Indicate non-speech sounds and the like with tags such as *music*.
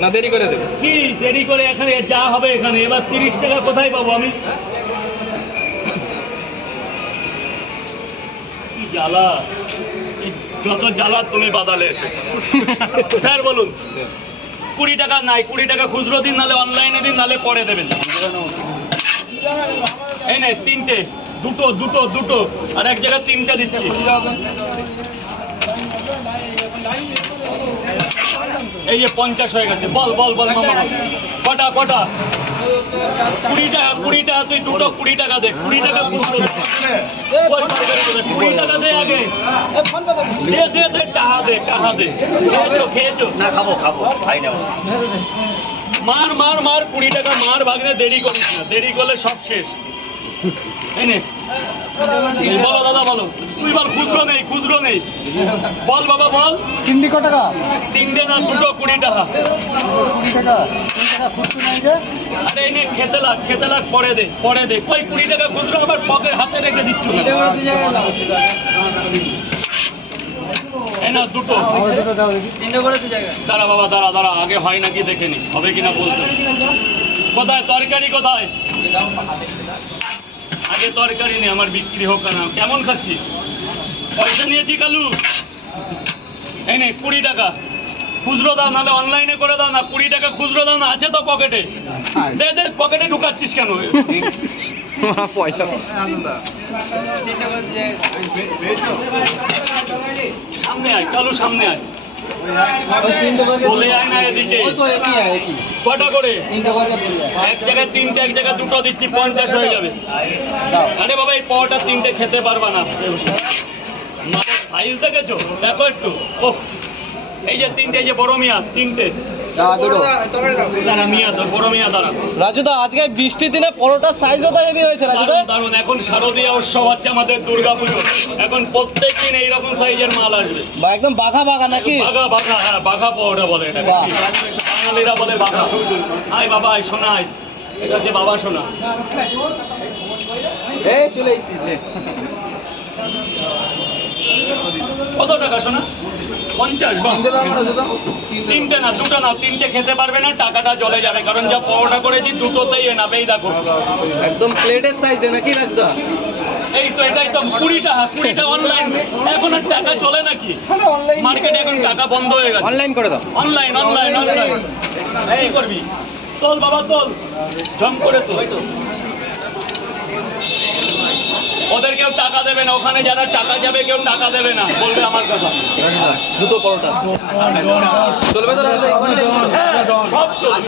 না, দেরি করে দেবে। কি দেরি করে এখানে যা হবে এখানে? এবার তিরিশ টাকা কোথায় পাবো আমি? কি জ্বালা? যত জ্বালা তুমি বাদালে এসে। স্যার, বলুন। কুড়ি টাকা নাই, কুড়ি টাকা খুচরো দিন, নালে অনলাইনে দিন, নালে পরে দেবেন। এই নে, তিনটে। দুটো দুটো দুটো। আর এক জায়গায় তিনটে দিচ্ছি। এই যে পঞ্চাশ হয়ে গেছে। বল বল বল মামা। কটা কটা? কুড়ি টাকা কুড়ি টাকা তুই দুটো কুড়ি টাকা দে কুড়ি টাকা কুড়ি টাকা দে আগে। দে দে দে টাকা দে টাকা দে। খেয়েছো খেয়েছো? না খাব খাব খাই না মার মার মার কুড়ি টাকা মার ভাগনে দেরি করিস না দেরি করলে সব শেষ। বলো দাদা বলো। তুই বল খুচরো নেই খুচরো নেই। বল বাবা বল। তিনটি ক টাকা? তিনটে না দুটো কুড়ি টাকা। কুড়ি আরে এই নে খেতে লাগ খেতে লাগ পরে দে পরে দে। কই কুড়ি টাকা খুচরো? আবার পকেট হাতে রেখে দিচ্ছ না না দুটো। দাঁড়া বাবা দাঁড়া দাঁড়া। আগে হয় নাকি দেখে নি। হবে কিনা বলতে। কোথায়? তরকারি কোথায়? আগে তরকারি নেই আমার বিক্রি হোক না কেমন খাচ্ছিস? পয়সা নিয়েছি কালু? এই নে কুড়ি টাকা। খুচরো দাও নাহলে অনলাইনে করে দাও না। কুড়ি টাকা খুচরো দাও না আছে তো পকেটে। দে দে পকেটে ঢুকাচ্ছিস কেন? *laughs* পয়সা। সামনে আয় কালু সামনে আয়। আয় না এদিকে। কটা করে? এক জায়গায় তিনটে এক জায়গায় দুটো দিচ্ছি পঞ্চাশ হয়ে যাবে। আরে বাবা এই পাওয়াটা তিনটে খেতে পারবা না। সাইজ দেখেছ? দেখো একটু। ও এই যে তিনটে এই যে বড় মিয়া তিনটে। রাজুদা আজকে বৃষ্টির দিনে পরোটার সাইজও তো হেভি হয়েছে রাজুদা। দারুণ এখন শারদীয়া উৎসব হচ্ছে আমাদের দুর্গা পুজো এখন প্রত্যেক দিন এইরকম সাইজের মাল আসবে। বা একদম বাঘা বাঘা নাকি? বাঘা বাঘা হ্যাঁ বাঘা পাওয়াটা বলে এটা বাঙালিরা বলে বাঘা। আয় বাবা আয় আয়। এটা হচ্ছে বাবা শোনা এই চলে এসেছিস কত টাকা শোনা পঞ্চাশ তিনটে না তিনটে না দুটো না তিনটে খেতে পারবে না টাকাটা জলে যাবে কারণ যা পরোটা করেছি দুটোতেই এনাবে এই দেখো। একদম প্লেটের সাইজে নাকি রাজুদা? এই তো এটাই তো কুড়ি টাকা কুড়িটা অনলাইন এখন আর টাকা চলে নাকি? মার্কেটে এখন টাকা বন্ধ হয়ে গেছে। অনলাইন করে দাও। অনলাইন অনলাইন অনলাইন এই করবি। তোল বাবা তোল। জম করে তো ওই তো। ওদের কেউ টাকা দেবে না ওখানে যারা টাকা যাবে কেউ টাকা দেবে না। বলবে আমার কথা। দুটো পরোটা। চলবে তো হ্যাঁ, সব চলবে।